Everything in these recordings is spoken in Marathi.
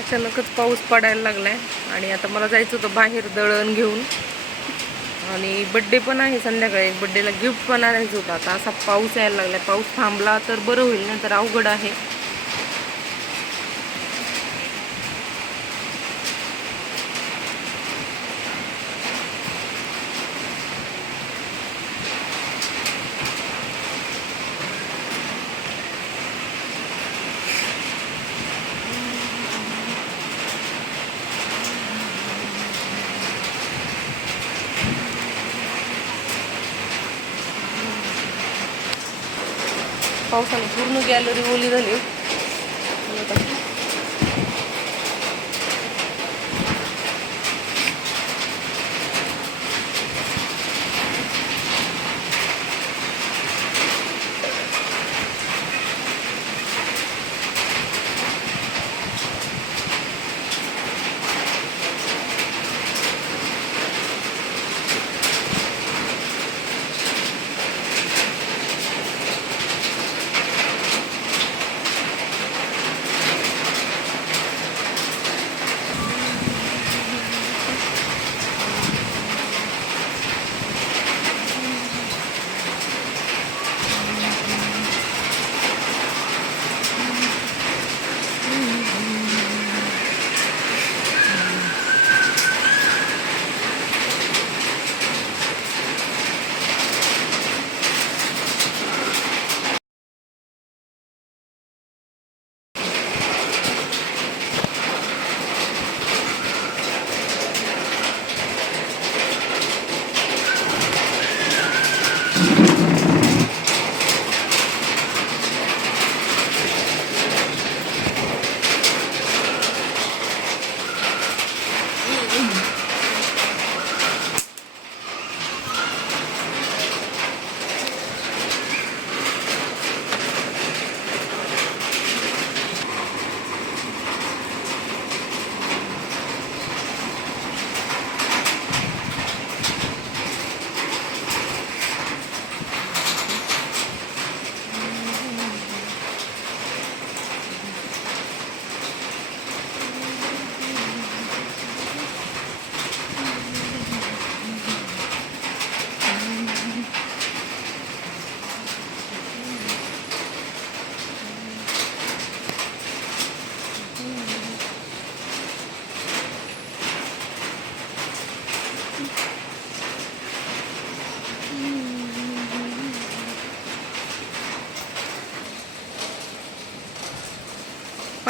अचानकच पाऊस पडायला लागलाय. आणि आता मला जायचं होतं बाहेर दळण घेऊन. आणि बड्डे पण आहे संध्याकाळी. बड्डेला गिफ्ट पण आणायचं होतं. आता असा पाऊस यायला लागलाय. पाऊस थांबला तर बरं होईल नंतर अवघड आहे. पावसाने पूर्ण गॅलरी ओली झाली. आता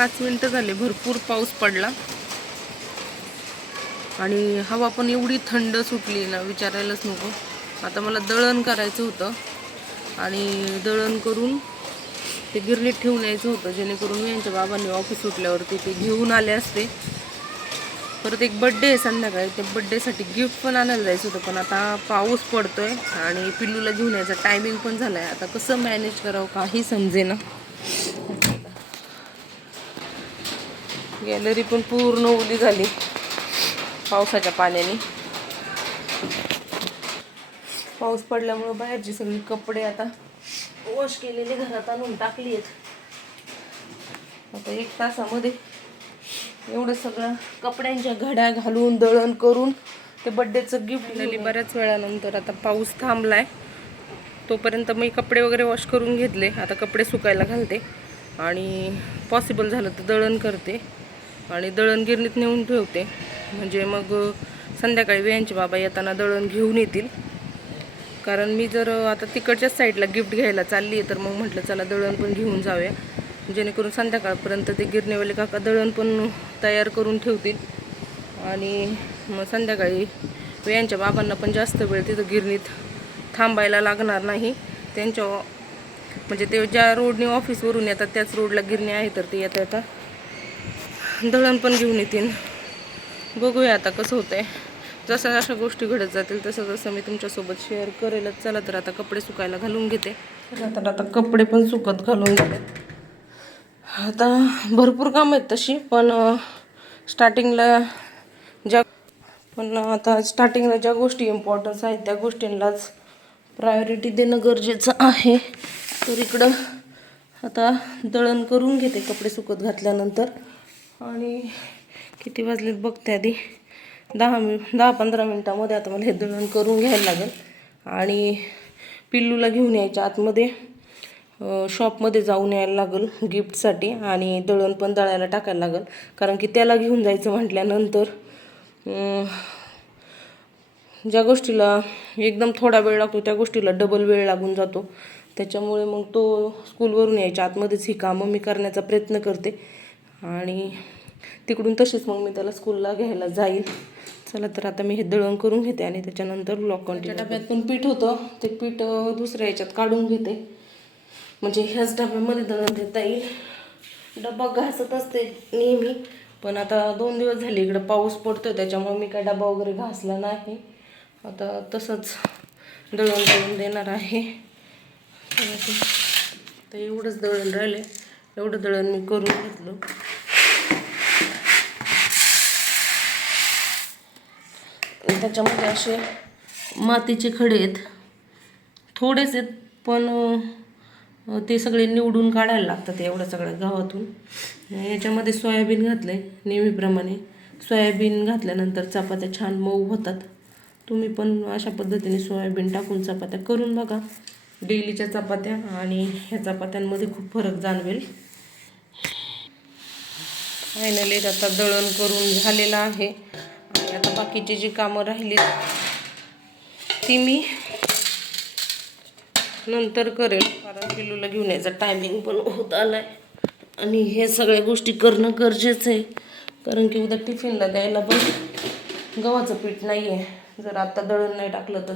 पाच मिनटं झाले भरपूर पाऊस पडला. आणि हवा पण एवढी थंड सुटली ना विचारायलाच नको. आता मला दळण करायचं होतं. आणि दळण करून ते गिरणीत ठेवून यायचं होतं जेणेकरून मी यांच्या बाबांनी ऑफिस सुटल्यावरती ते घेऊन आले असते. परत एक बड्डे आहे संध्याकाळी त्या बड्डेसाठी गिफ्ट पण आणायला जायचं होतं पण आता पाऊस पडतोय आणि पिल्लूला घेऊन यायचा. टायमिंग पण झाला आहे आता कसं मॅनेज करावं काही समजेना. गॅलरी पण पूर्ण ओली झाली पावसाच्या पाण्याने. पाऊस पडल्यामुळं बाहेरचे सगळी कपडे आता वॉश केलेले घरात आणून टाकली आहेत आता एक तासामध्ये एवढं सगळं कपड्यांच्या घड्या घालून दळण करून ते बड्डेचं गिफ्ट दिली बऱ्याच वेळानंतर आता पाऊस थांबलाय. तोपर्यंत मी कपडे वगैरे वॉश करून घेतले. आता कपडे सुकायला घालते. आणि पॉसिबल झालं तर दळण करते. आणि दळण गिरणीत नेऊन ठेवते. म्हणजे मग संध्याकाळी वेयांचे बाबा येताना दळण घेऊन येतील. कारण मी जर आता तिकडच्याच साईडला गिफ्ट घ्यायला चालली आहे तर मग म्हटलं चला दळण पण घेऊन जाऊया. जेणेकरून संध्याकाळपर्यंत ते गिरणीवाले काका दळण पण तयार करून ठेवतील. आणि मग संध्याकाळी वेयांच्या बाबांना पण जास्त वेळ तिथं गिरणीत थांबायला लागणार नाही. त्यांच्या म्हणजे ते ज्या रोडने ऑफिसवरून येतात त्याच रोडला गिरणी आहे तर ते येता येता दळण पण घेऊन येतील. बघूया आता कसं होतंय. जसं अशा गोष्टी घडत जातील तसं जसं मी तुमच्यासोबत शेअर करेलच. चला तर आता कपडे सुकायला घालून घेते. तर आता कपडे पण सुकत घालून घेते आता भरपूर कामं आहेत तशी पण स्टार्टिंगला ज्या पण आता स्टार्टिंगला ज्या गोष्टी इम्पॉर्टन्स आहेत त्या गोष्टींनाच प्रायोरिटी देणं गरजेचं आहे. तर इकडं आता दळण करून घेते कपडे सुकत घातल्यानंतर. आणि किती वाजलेत बघते आधी. दहा मिनिट दहा पंधरा मिनटामध्ये आता मला हे दळण करून घ्यायला लागेल. आणि पिल्लूला घेऊन यायच्या आतमध्ये शॉपमध्ये जाऊन यायला लागेल गिफ्टसाठी आणि दळण पण दळायला टाकायला लागेल. कारण की त्याला घेऊन जायचं म्हटल्यानंतर ज्या गोष्टीला एकदम थोडा वेळ लागतो त्या गोष्टीला डबल वेळ लागून जातो. त्याच्यामुळे मग तो स्कूलवरून यायच्या आतमध्येच ही कामं मी करण्याचा प्रयत्न करते. आणि तिकडून तशीच मग मी त्याला स्कूलला घ्यायला जाईल. चला तर आता मी हे दळण करून घेते आणि त्याच्यानंतर ब्लॉक कंटिन्यू डब्यात पण पीठ होतं. ते पीठ दुसऱ्या याच्यात काढून घेते. म्हणजे ह्याच डब्यामध्ये दळण देता येईल डबा घासत असते नेहमी. पण आता दोन दिवस झाले इकडं पाऊस पडतोय त्याच्यामुळे मी काय डबा वगैरे घासला नाही. आता तसंच दळण दळून देणार आहे. तर एवढंच दळण राहिले एवढं दळण मी करून घेतलं. त्याच्यामध्ये असे मातीचे खडे आहेत. थोडेच आहेत पण ते सगळे निवडून काढायला लागतात एवढ्या सगळ्या गावातून. याच्यामध्ये सोयाबीन घातलं आहे नेहमीप्रमाणे. सोयाबीन घातल्यानंतर चपात्या छान मऊ होतात. तुम्ही पण अशा पद्धतीने सोयाबीन टाकून चपात्या करून बघा. डेलीच्या चपात्या आणि ह्या चपात्यांमध्ये खूप फरक जाणवेल. फायनली आता दळण करून झालेलं आहे. आणि आता बाकीची जी कामं राहिली ती मी नंतर करेल कारण पिलूला घेऊन यायचा टायमिंग पण होत आलाय. आणि हे सगळ्या गोष्टी करणं गरजेचं आहे कारण की उद्या टिफिनला द्यायला पण गव्हाचं पीठ नाही आहे जर आता दळण नाही टाकलं तर.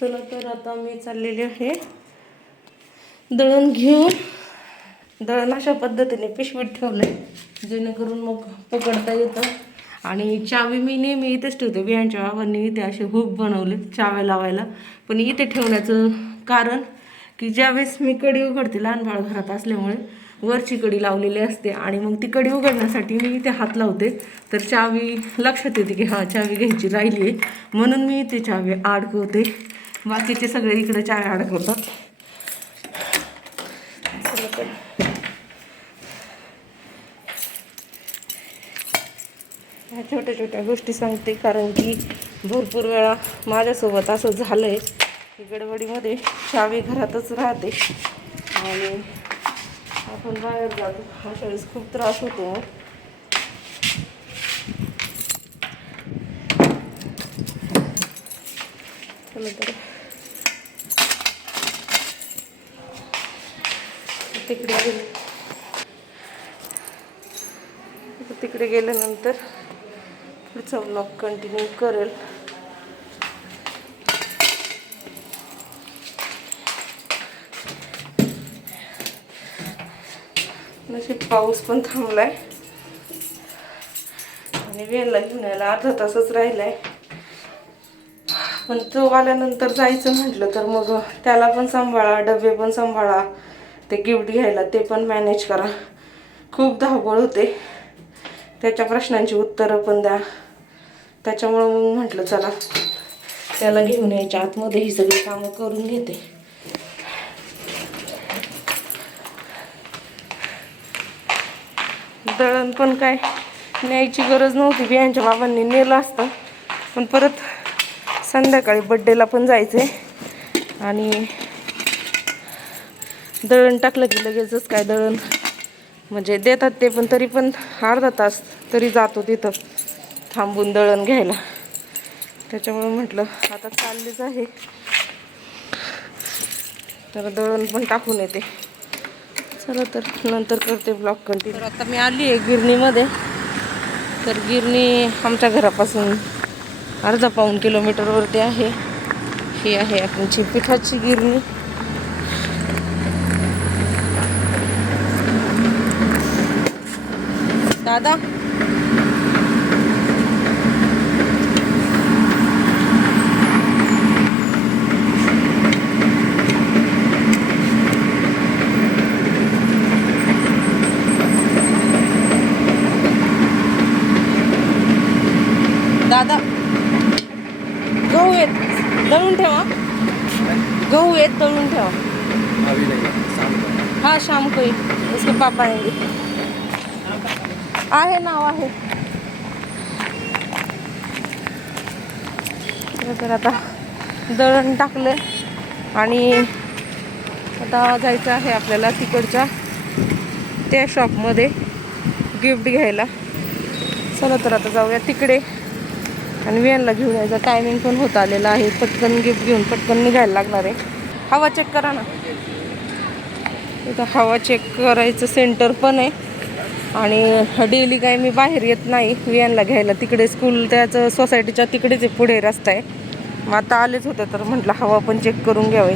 चला तर आता मी चाललेली आहे. दळण घेऊन दळण अशा पद्धतीने पिशवीत ठेवलंय जेणेकरून मग पकडता येतं. आणि चावी मी नेहमी इथेच ठेवते बियांच्या बाबांनी इथे असे हुक बनवले चाव्या लावायला. पण इथे ठेवण्याचं कारण की ज्यावेळेस मी कडी उघडते लहान बाळ घरात असल्यामुळे वरची कडी लावलेली असते आणि मग ती कडी उघडण्यासाठी मी इथे हात लावते. तर चावी लक्षात येते की हां चावी घ्यायची राहिली आहे म्हणून मी इथे चावी अडकवते बाकीचे सगळे इकडे चाव्या अडकवतात चला तर. ह्या छोट्या छोट्या गोष्टी सांगते कारण की भरपूर वेळा माझ्यासोबत असं झालं आहे की गडबडीमध्ये शावी घरातच राहते. आणि आपण बाहेर जातो. अशा वेळेस खूप त्रास होतो. तिकडे गेले. तिकडे गेल्यानंतर पुढचा ब्लॉग कंटिन्यू करेल. नशीब पाऊस पण थांबलाय. आणि वेळेला घेऊन यायला अर्धा तासच राहिलाय. पण तो आल्यानंतर जायचं म्हटलं तर मग त्याला पण सांभाळा डबे पण सांभाळा ते गिफ्ट घ्यायला ते पण मॅनेज करा. खूप धावपळ होते. त्याच्या प्रश्नांची उत्तरं पण द्या. त्याच्यामुळं मग म्हटलं चला त्याला घेऊन यायच्या आतमध्ये ही सगळी कामं करून घेते. दळण पण काय न्यायची गरज नव्हती बियांच्या बाबांनी नेलं असतं. पण परत संध्याकाळी बड्डेला पण जायचं आहे आणि दळण टाकलं की लगेचच काय दळण म्हणजे देतात ते पण तरी पण अर्धा तास तरी जातो तिथं. थांबून दळण घ्यायला. त्याच्यामुळे म्हटलं आता चाललीच आहे. तर दळण पण टाकून येते. चला तर नंतर करते ब्लॉग कंटिन्यू तर आता मी आली आहे गिरणीमध्ये. तर गिरणी आमच्या घरापासून अर्धा पाऊण किलोमीटरवरती आहे. ही आहे आपणची पिठाची गिरणी. दादा? दादा गहू येत. दळून ठेवा. गहू येत दळून ठेवा. हाँ शाम को ही उसके पापा आएंगे आहे नाव आहे. तर आता दळण टाकलं आणि आता जायचं आहे आपल्याला तिकडच्या त्या शॉपमध्ये गिफ्ट घ्यायला. चला तर आता जाऊया तिकडे. आणि वेळला घेऊन यायचा. टायमिंग पण होत आलेला आहे. पटकन गिफ्ट घेऊन पटकन निघायला लागणार आहे. हवा चेक करा ना. इथं हवा चेक करायचं सेंटर पण आहे. आणि डेली काय मी बाहेर येत नाही. वियानला घ्यायला तिकडे स्कूल त्याचं सोसायटीच्या तिकडेच पुढे रस्ता आहे. मग आता आलेच होते तर म्हटलं हवा पण चेक करून घ्यावी.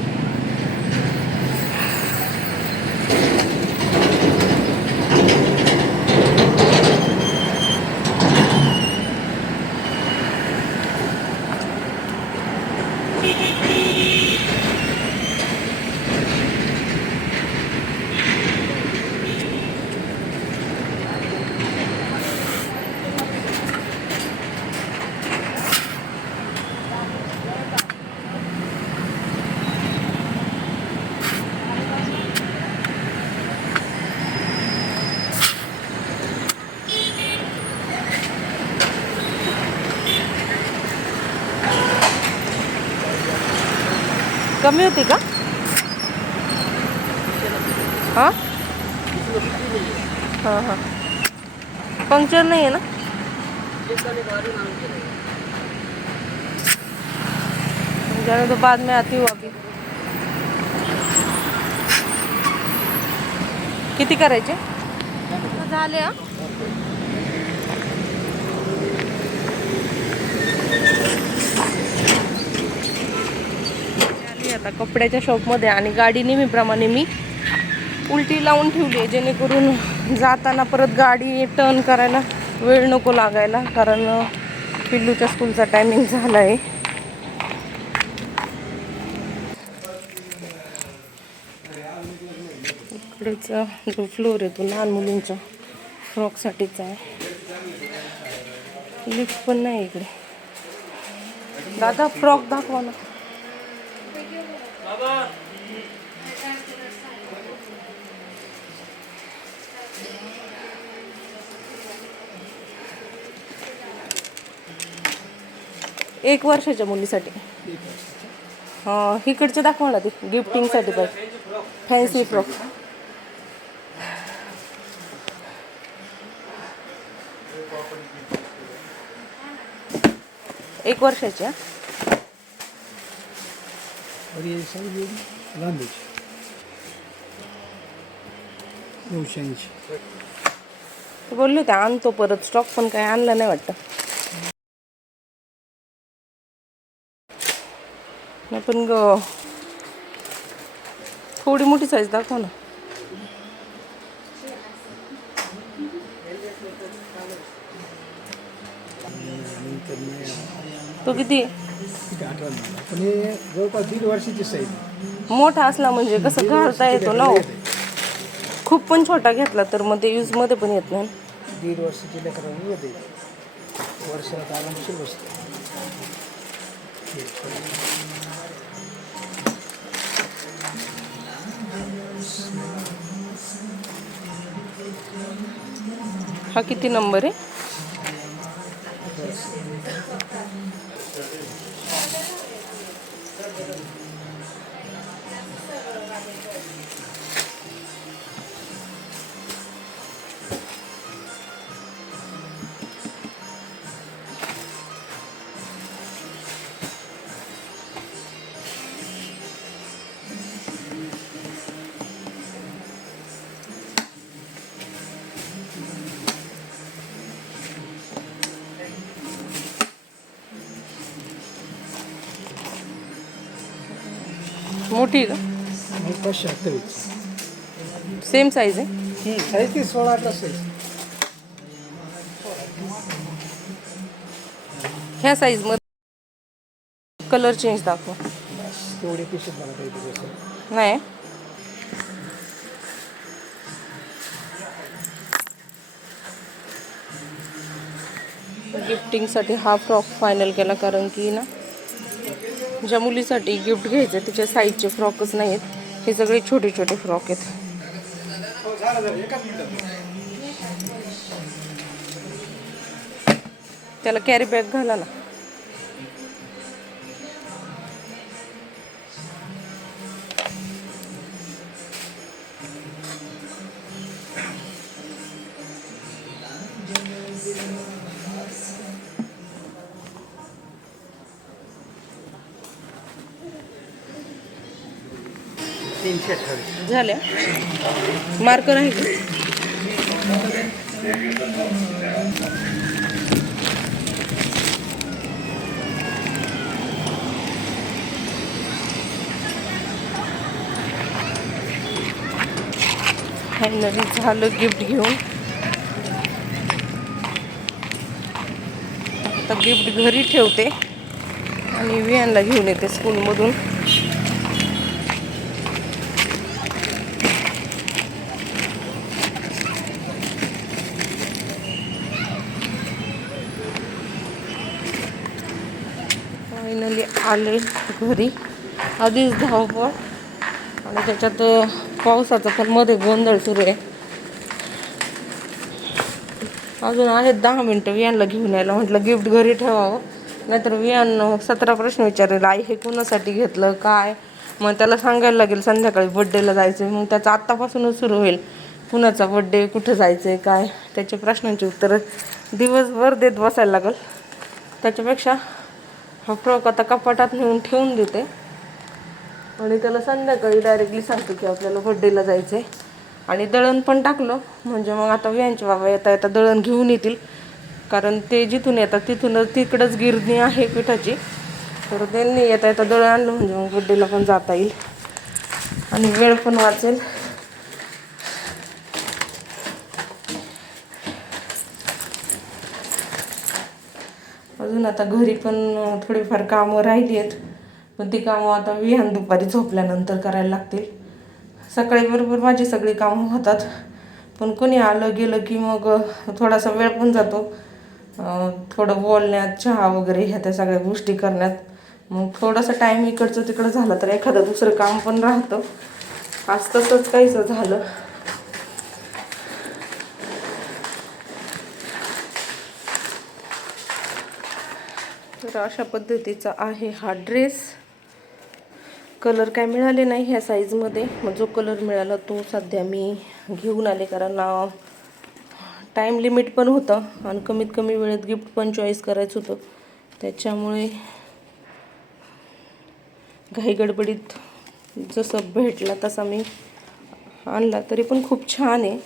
कमी होती का? हाँ? हाँ हाँ। पंक्चर नाही आहे ना? जाने तो बाद में आती हूँ अभी। किती करायचे? झाले कपड्याच्या शॉपमध्ये आणि गाडी नेहमीप्रमाणे मी उलटी लावून ठेवली आहे जेणेकरून जाताना परत गाडी टर्न करायला वेळ नको लागायला कारण पिल्लूच्या स्कूलचा टायमिंग झाला आहे. इकडेचा जो फ्लोर आहे तो लहान मुलींच्या फ्रॉकसाठीचा आहे. लिफ्ट पण नाही इकडे. दादा फ्रॉक दाखवा ना. एक वर्षाच्या मुलीसाठी. इकडचे दाखवा ना ते गिफ्टिंगसाठी पण. फॅन्सी फ्रॉक एक वर्षाच्या हा? आणि हे साईज बोलले होते आणतो परत स्टॉक पण काय आणला नाही वाटतं. नाही पण ग थोडी मोठी साईज दाखव ना. तो किती? किती आठवण मला पण हे जवळपास दीड वर्षाची साईज मोठा असला म्हणजे कसं घालता येतो ना हो. खूप पण छोटा घेतला तर मग ते यूजमध्ये पण येत नाही. दीड वर्षाची लेकरांनी येते. वर्षात आरामशीर बसते. हा किती नंबर आहे? मोठी आहे का आणि पाचशे अठ्ठावीस सेम साईज आहे ही साईज ती सोळा अठरा साईज ह्या साईज मध्ये कलर चेंज दाखव तेवढे पिशेत मला काही दिवस नाही? गिफ्टिंगसाठी हा फ्रॉक फायनल केला कारण की ना ज्या मुलीसाठी गिफ्ट घ्यायचं तिच्या साईजचे फ्रॉकच नाही आहेत हे सगळे छोटे छोटे फ्रॉक आहेत. त्याला कॅरी बॅग घाला ना. तीनशे अठ्ठावीस. झाल्या. मार्कर आहे का? फायनली झालं गिफ्ट घेऊन. आता गिफ्ट घरी ठेवते. आणि वियांना घेऊन येते स्कूलमधून फायनली आले घरी. आधीच धावपळ. आणि त्याच्यात पावसाचा पण मध्ये गोंधळ सुरू आहे. अजून आहेत दहा मिनटं वियानला घेऊन यायला. म्हटलं गिफ्ट घरी ठेवावं. नाहीतर वियान सतरा प्रश्न विचारेल आई हे कुणासाठी घेतलं? काय? मग त्याला सांगायला लागेल संध्याकाळी बड्डेला जायचं मग त्याचं आत्तापासूनच सुरू होईल. कुणाचा बड्डे कुठं जायचं आहे काय? त्याच्या प्रश्नांची उत्तरं दिवसभर देत बसायला लागेल. त्याच्यापेक्षा हा फ्रॉक आता कपाटात नेऊन ठेवून देते. आणि त्याला संध्याकाळी डायरेक्टली सांगते की आपल्याला बड्डेला जायचं आहे आणि दळण पण टाकलं. म्हणजे मग आता व्यांचे बाबा येता येता दळण घेऊन येतील. कारण ते जिथून येतात तिथूनच तिकडंच गिरणी आहे पिठाची. तर त्यांनी येता येता दळण आणलं. म्हणजे मग बड्डेला पण जाता येईल. आणि वेळ पण वाचेल. अजून आता घरी पण थोडीफार कामं राहिली आहेत. पण ती कामं आता विहान दुपारी झोपल्यानंतर करायला लागतील. सकाळी बरोबर माझी सगळी कामं होतात. पण कोणी आलं गेलं की मग थोडासा वेळ पण जातो. थोडं बोलण्यात चहा वगैरे ह्या त्या सगळ्या गोष्टी करण्यात. मग थोडासा टाईम इकडचं तिकडं झालं तर एखादं दुसरं काम पण राहतं. आज तसंच काहीसं झालं. तर अशा पद्धतीचा आहे हा ड्रेस. कलर काय मिळाले नाही ह्या साईजमध्ये मग जो कलर मिळाला तो सध्या मी घेऊन आले कारण टाईम लिमिट पण होतं आणि कमीत कमी वेळेत गिफ्ट पण चॉईस करायचं होतं. त्याच्यामुळे घाईगडबडीत जसं भेटला तसा मी आणला. तरी पण खूप छान आहे.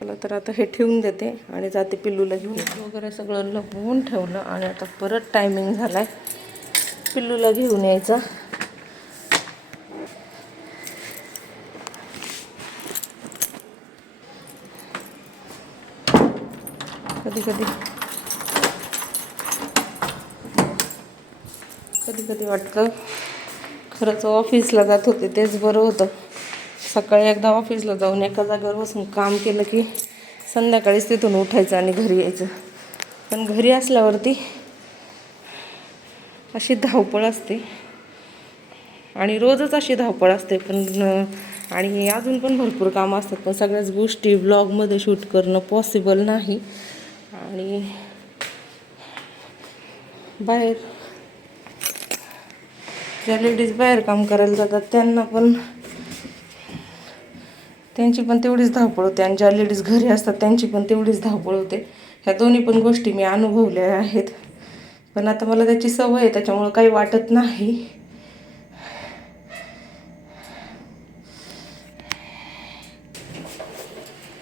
मला तर आता हे ठेवून देते आणि जाते पिल्लूला घेऊन. वगैरे सगळं लपवून ठेवलं आणि आता परत टायमिंग झाला आहे पिल्लूला घेऊन यायचा. कधी कधी? कधी कधी वाटतं. खरंच ऑफिसला जात होते तेच बरं होतं. सकाळी एकदा ऑफिसला जाऊन एका जागेवर बसून काम केलं की संध्याकाळीच तिथून उठायचं आणि घरी यायचं. पण घरी असल्यावरती अशी धावपळ असते. आणि रोजच अशी धावपळ असते पण आणि अजून पण भरपूर कामं असतात पण सगळ्याच गोष्टी ब्लॉगमध्ये शूट करणं पॉसिबल नाही. आणि बाहेर ज्या लेडीज बाहेर काम करायला जातात त्यांना पण त्यांची पण तेवढीच धावपळ होते आणि ज्या लेडीज घरी असतात त्यांची पण तेवढीच धावपळ होते. ह्या दोन्ही पण गोष्टी मी अनुभवल्या आहेत. पण आता मला त्याची सवय आहे त्याच्यामुळं काही वाटत नाही.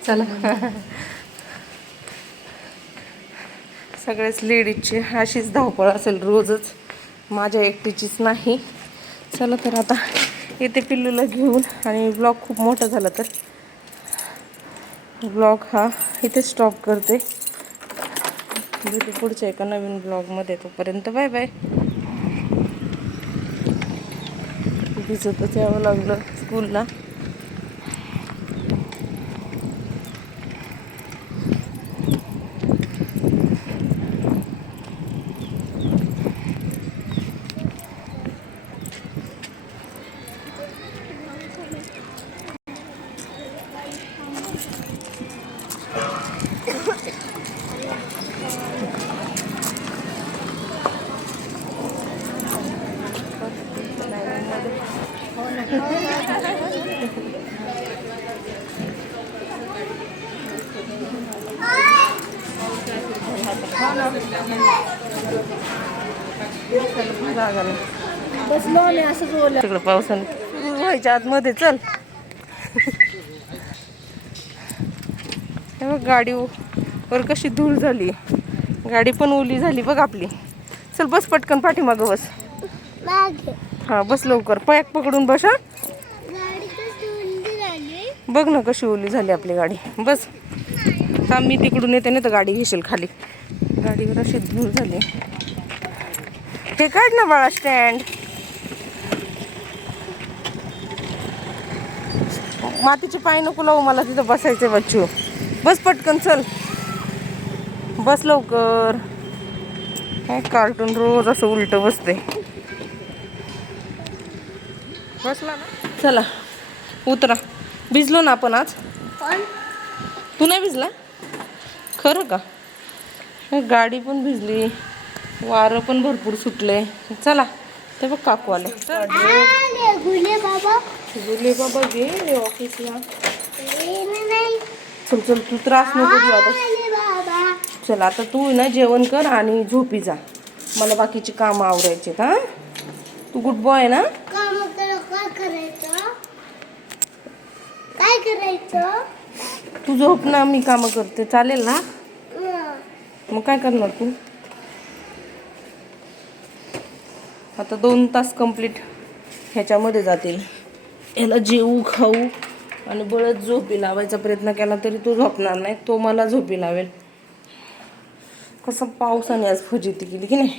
चला. सगळ्याच लेडीजची अशीच धावपळ असेल रोजच. माझ्या एकटीचीच नाही. चला तर आता. येते पिल्लूला घेऊन. आणि ब्लॉग खूप मोठा झाला तर. ब्लॉग हा इथे स्टॉप करते. भेटू पुढच्या एका नवीन ब्लॉगमध्ये तोपर्यंत बाय बाय भिजतच यावं लागलं स्कूलला जागा नाही बसलो आणि असंच बोल तिकडं पावसाने व्हायच्या आतमध्ये चल. हे बघ गाडी वर कशी धूळ झाली. गाडी पण ओली झाली बघ आपली. चल बस पटकन पाठीमागं बस. हा बस लवकर. पॅक पकडून बस हा. बघ ना कशी ओली झाली आपली गाडी. बस. थांब मी तिकडून येते नाही तर गाडी घेशील खाली. गाडीवर अशी धूळ झाली. हे काढ ना बाळा स्टँड मातीचे पाय नको लावू मला तिथं बसायचे बच्चू. बस पटकन चल. बस लवकर. काय कार्टून रोज असं उलट बसते. बसला ना? चला उतरा. भिजलो ना आपण आज? तू नाही भिजला? खरं का? गाडी पण भिजली. वारं पण भरपूर सुटले. चला ते बघ काकू आले. गेले बाबा गेले ऑफिसला चल चल तू त्रास नको देऊ आता. चल आता तू ना जेवण कर आणि झोपी जा. मला बाकीची कामं आवरायचे हा? तू गुड बॉय आहे ना? काय करायचं? काय करायचं? तू झोप ना मी कामं करते. चालेल ना. मग काय करणार तू? आता दोन तास कंप्लीट ह्याच्यामध्ये जातील. याला जेवू खाऊ आणि बळत झोपी लावायचा प्रयत्न केला तरी तो झोपणार नाही तो मला झोपी लावेल. कसं पावसाने आज फजिती केली की नाही?